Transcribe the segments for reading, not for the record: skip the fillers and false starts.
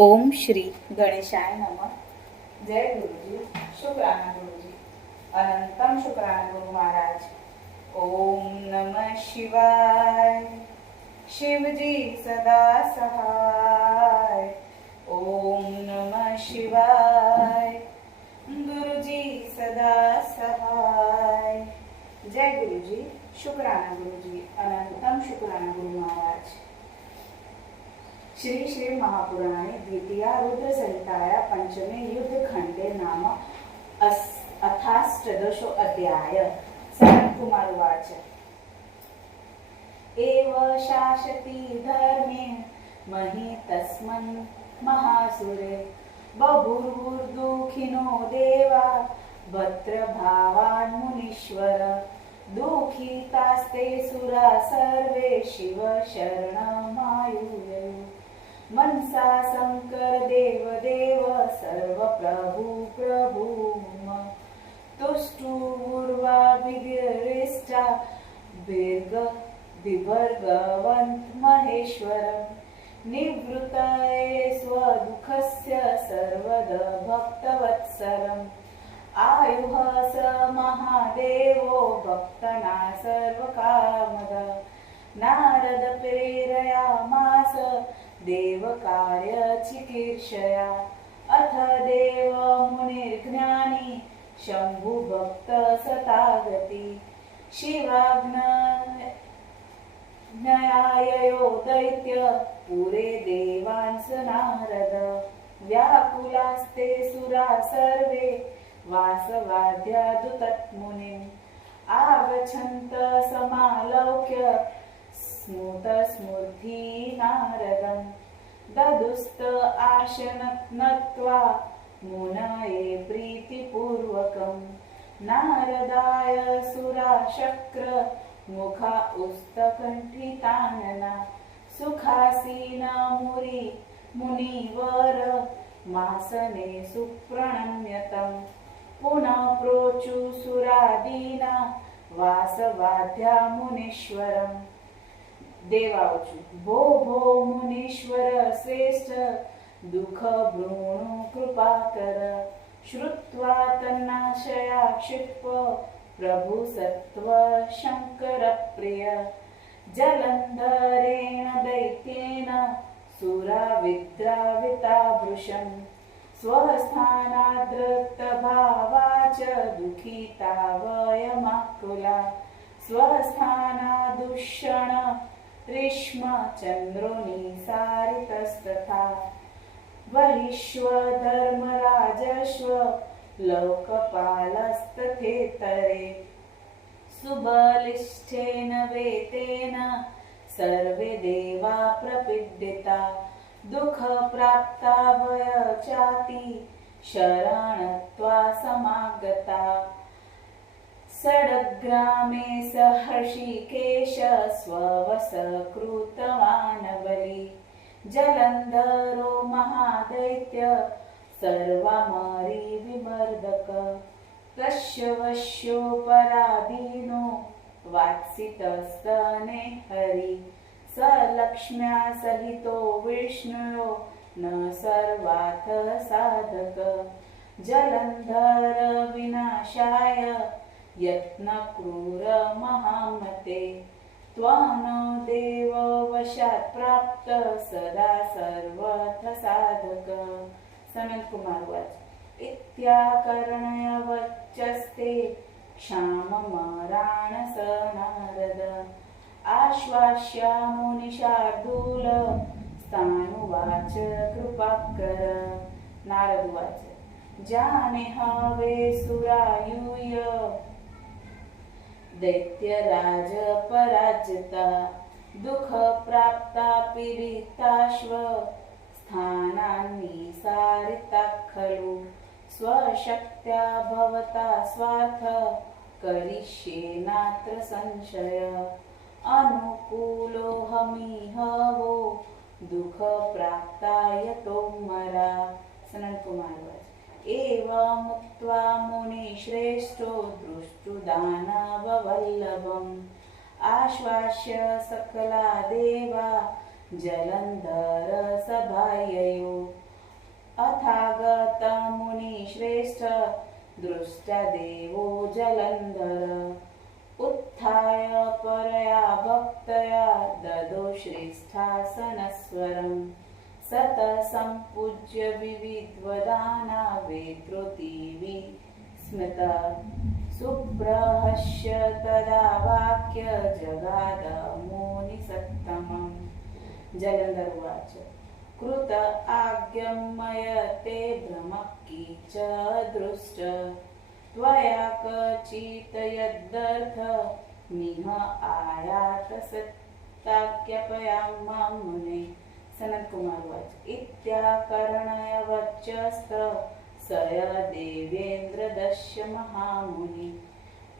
ओम श्री गणेशाय नमः। जय गुरुजी, शुक्राना गुरुजी, अनंतम शुक्राना गुरु महाराज। ओम नमः शिवाय, शिवजी सदा सहाय। ओम नमः शिवाय, गुरुजी सदा सहाय। जय गुरुजी, शुक्राना गुरुजी, अनंतम शुक्राना गुरु महाराज। श्री श्री महापुराणे द्वितीया रुद्र संहिताया पंचमे युद्ध खंडे नाम अथाष्टदशो अध्याय। सनत कुमार उवाच। एव शासति धर्मे महि तस्मन् महासुरे बभूवुर्दुःखिनो देवा भद्रभावान् मुनीश्वर। दुःखितास्ते सुरा सर्वे शिव शरणमायुः। मनसा शंकर देव देव सर्वप्रभु प्रभु मम। तुष्टुर्वा विगिरिष्टा बिभर्गवन्त महेश्वरम्। निवृत्तये स्वदुःखस्य सर्वदा भक्तवत्सलम्। आयुः स महादेवो भक्तना सर्वकामदा। नारद प्रेरयामास देवकार्य चिकीर्षया। अथ देव मुनिर्ज्ञानी शंभु भक्त सतागति। शिवाज्ञयायो दैत्य पुरे देवांस नारद। व्याकुलास्ते सुरा सर्वे वासवाद्यादुतत्मुनिम्। आगच्छन्त समालोक्य स्मूर्ति नारदम्। ददुस्त आशनत् नत्वा मुनये प्रीतिपूर्वकम्। नारदाय सुरा शक्र मुखा उस्तकण्ठितानना। सुखासीना मुनिवर मासने सुप्रणम्यतम्। पुनः प्रोचु सुरादीना वासवाद्या मुनीश्वरम्। देवावचु। भो भो मुनीश्वर श्रेष्ठ दुःख भ्रूणु कृपाकर। श्रुत्वा तन्नाशया क्षिप् प्रभु सत्व शंकर प्रिय। जलंधरेण दैत्येन सुरा विद्राविता वृषम्। स्वस्थानाद् भावाच दुःखिता वयमाकुला। स्वस्थानादुषण ऋष्म चंद्रो निसारितस्तथा। वहिष्वधर्मराजस्व लोकपालस्तथेतरे। सुबलिष्ठेन वेतेन सर्वे देवा प्रपीडिता। दुःख प्राप्ता वयचाति शरणत्वा समागता। सडग्रामे सहर्षिकेश स्ववसकृतवान् बली। जलंधरो महादैत्य सर्वमरी विमर्दक। तस्य वश्योपराधीनो वात्सितस्तने हरि। स लक्ष्म्या सहितो विष्णुयो न सर्वाथ साधक। जलंधर विनाशाय यत्न क्रूर महामते। त्वनो देव वशात् प्राप्त सदा सर्वथ साधक। सनत कुमार उवाच। इत्याकर्ण्य वचस्ते क्षाममराण स नारद। आश्वास्या मुनिशार्दूल स्थानुवाच कृपाकर। नारद उवाच। जाने हवे सुरायूय दैत्यराज पराजिता। दुःख प्राप्ता पीडिताश्व स्थानानि सारिता खलु। स्वशक्त्या भवता स्वार्थ करिष्ये नात्र संशय। अनुकूलोऽहमिह वो दुःख प्राप्ता यतो मरा। सनत कुमार उवाच। एवमुक्त्वा मुनिश्रेष्ठो दृष्टुदानववल्लभम्। आश्वास्य सकला देवा जलंधर सभाययो। अथागतमुनिश्रेष्ठ दृष्टदेवो जलन्धर उत्थाय परया भक्तया ददो श्रेष्ठासनस्वरम् सतसम्पूज्य विविधवदाना वेत्रोति स्मित सुप्रहस्य तदा वाक्य जगाद मुनिसत्तमम्। जलंधर उवाच कृत आज्ञमय ते भ्रमक्की च दृष्ट त्वया कचित् यदर्थ मिह आयात सत्ताज्ञापयामां मुने। सनत कुमार उवाच इत्याकर्णय वचस्त्र सय देवेन्द्र दश्य महामुनि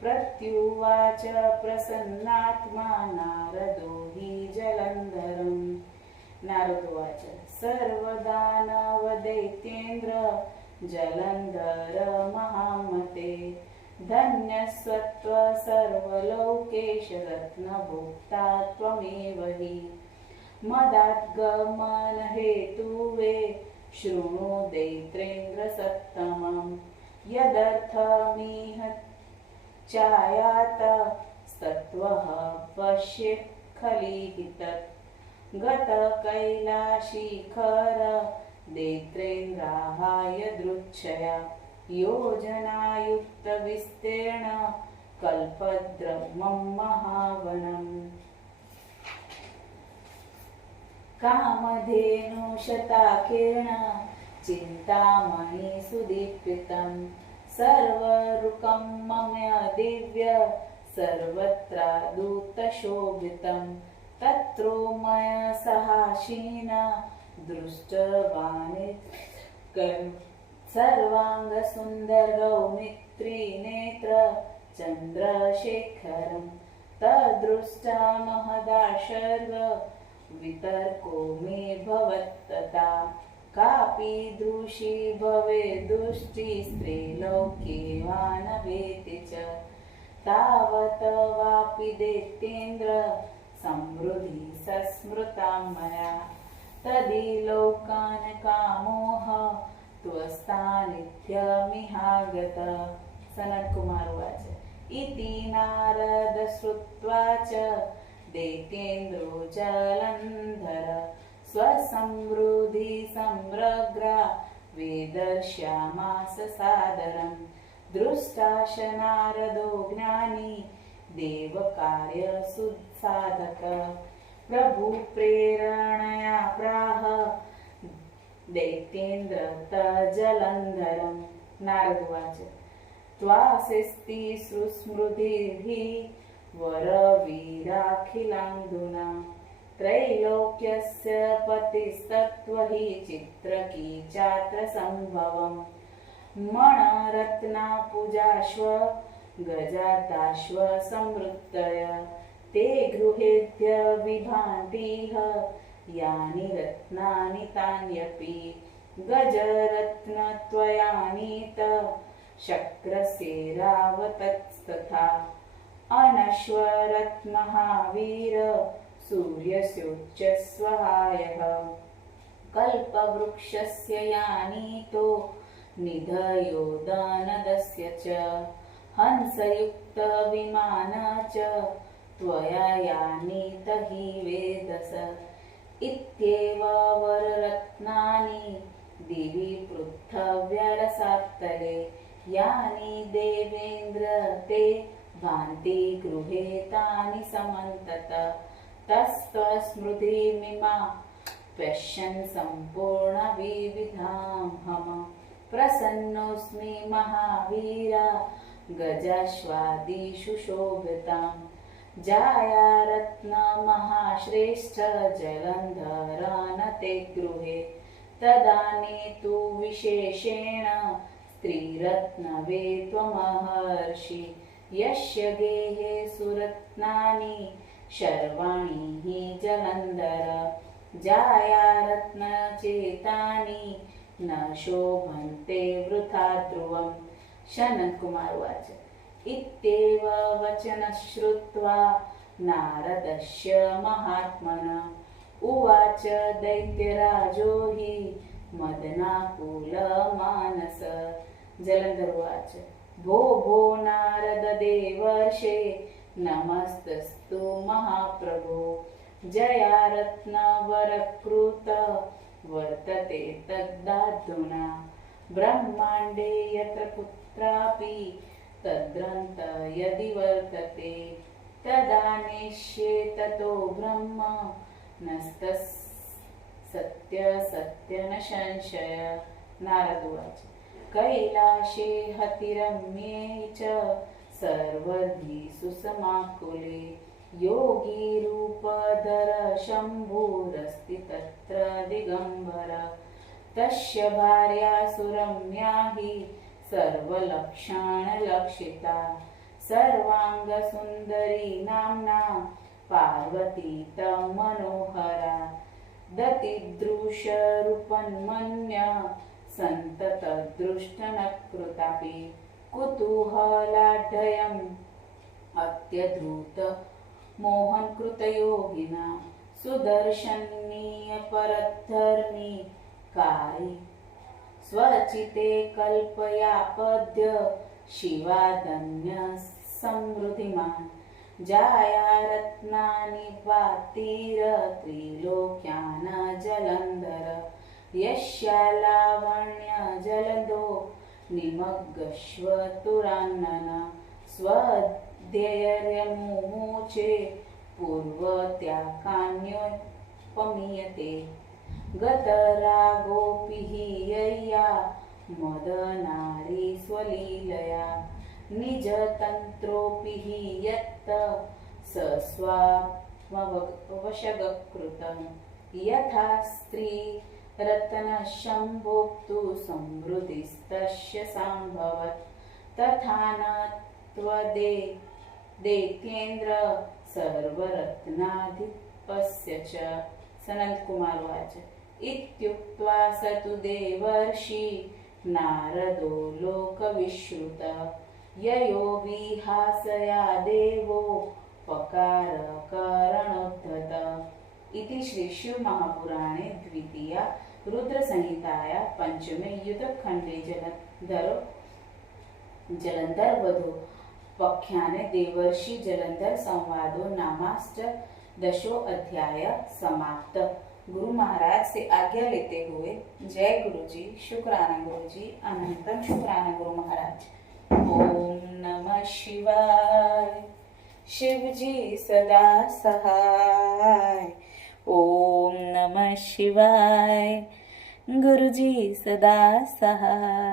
प्रत्युवाच प्रसन्नात्मा नारदो हि जलन्धरम्। नारद उवाच सर्वदानवदैत्येन्द्र जलन्धर महामते धन्यस्त्व सर्वलोकेश रत्नभोक्ता त्वमेव हि मदागमन हेतुवे शृणु दैत्रेन्द्र सत्तमम् यदर्थमिह चायात स्तत्वः पश्य खलीहितत् गत कैलाशिखर दैत्रेन्द्राय दृच्छया योजनायुक्त विस्तीर्ण कल्पद्रुमं महावनम् कामधेनु शताकेन चिन्तामणि सुदीप्तितं सर्वरुकं मम्य दिव्य सर्वत्रादूतशोभितं तत्रोमय सहासीन दृष्टवानिकं सर्वाङ्गसुन्दरौमित्रिनेत्र चन्द्रशेखरं तदृष्टा महदाशर्व वितर्को मे भवत्तथा कापि दृशी भवेदुष्टि स्त्रीलोके वा न वेति च तावत् वापि दैत्येन्द्र समृद्धि सस्मृता मया तदिलोकान् कामोह त्वस्तानित्यमिहागत। सनत कुमार उवाच इति नारद श्रुत्वा च दैत्येन्द्रो जलन्धर स्वसमृद्धि समग्रा वेदर्श्यामास सादरम् दृष्टाश नारदो ज्ञानी देवकार्य सुसाधक प्रभु प्रेरणया प्राह दैत्येन्द्र तजलन्धरम्। नारद उवाच त्वासिस्ति सुस्मृतिर्हि वरवीराखिलाङ्गुना त्रैलोक्यस्य पतिस्तत्त्व हि चित्रकी चात्र संभवम् मणरत्ना पूजाश्व गजाताश्व समृद्धय ते गृहेद्य विभान्तिह यानि रत्नानि तान्यपि गजरत्नत्वयानीत शक्रसेरावतस्तथा अनश्वरत्महावीर सूर्यस्योच्चस्वहायः कल्पवृक्षस्य यानीतो निधयोदनदस्य च हंसयुक्तविमान च त्वया यानीत हि वेदस इत्येव वररत्नानि दिवि पृथव्यरसात्तले यानि देवेन्द्र ते भान्ति गृहे तानि समन्तत तस्त्वस्मृतिमिमा पश्यन् सम्पूर्णविविधां हम प्रसन्नोऽस्मि महावीरा गजाश्वादिषु शोभितां जाया रत्नमहाश्रेष्ठ जलन्धरान् ते गृहे तदा नेतु विशेषेण स्त्रीरत्नवे त्वमहर्षि यस्य गेहे सुरत्नानि शर्वाणि हि जलन्धर जाया रत्नचेतानि न शोभन्ते वृथा ध्रुवम्। सनत कुमार उवाच इत्येव वचनं श्रुत्वा नारदस्य महात्मनः उवाच दैत्यराजो हि मदनाकुल मानस. जलंधर उवाच भो भो नारद देवर्षे नमस्तस्तु महाप्रभो. जया रत्नवरकृत वर्तते तद्दाधुना. ब्रह्माण्डे यत्र कुत्रापि तद्ग्रन्थ यदि वर्तते तदा नेष्ये ततो ब्रह्म नस्तः सत्य सत्य न संशय. नारद उवाच कैलाशे हतिरम्ये च सर्वधीषु समाकुले योगी रूपधर शम्भुरस्ति तत्र दिगम्बर. तस्य भार्या सुरम्या हि सर्वलक्षणलक्षिता सर्वाङ्गसुन्दरी नाम्ना पार्वती मनोहरा. दतिदृशरूपन्मन्य सन्ततदृष्टनकृतापि कुतूहलाढ्यम् अत्यद्भुत मोहनकृतयोगिना. सुदर्शनीयपरधर्मी कारी स्वचिते कल्पयापद्य शिवाधन्य समृद्धिमान्. जाया रत्नानि वातीर त्रिलोक्यान जलंधर. यस्या लावण्य जलदो निमग्गश्वतुरानन. स्वध्ययमुमुचे पूर्वत्याकान्योपमीयते. गतरागोऽपि हि यया मदनारी स्वलीलया. निजतन्त्रोऽपि हि यत् सस्वात्मवशगकृतं. यथा स्त्रीरत्नशम्भोक्तु समृद्धिस्तस्य सम्भवत् तथा न त्वदैत्येन्द्र सर्वरत्नाधिपस्य च. सनत कुमार उवाच इत्युक्त्वा स तु देवर्षि नारदो लोकविश्रुतः. ययो विहासया देवोपकारकरणोद्धत. इति श्री शिव महापुराणे द्वितीया रुद्रसंहिताया पंचमे युद्धखण्डे जलंधर वधो पख्याने देवर्षि जलंधर संवादो नामाष्टदशो अध्याय समाप्त. गुरु महाराज से आज्ञा लेते हुए जय गुरु जी, शुक्राना गुरु जी, अनंतम शुक्राना गुरु महाराज. ओम नमः शिवाय. शिवजी सदा सहाय. ओम नमः शिवाय. गुरुजी सदा सहाय.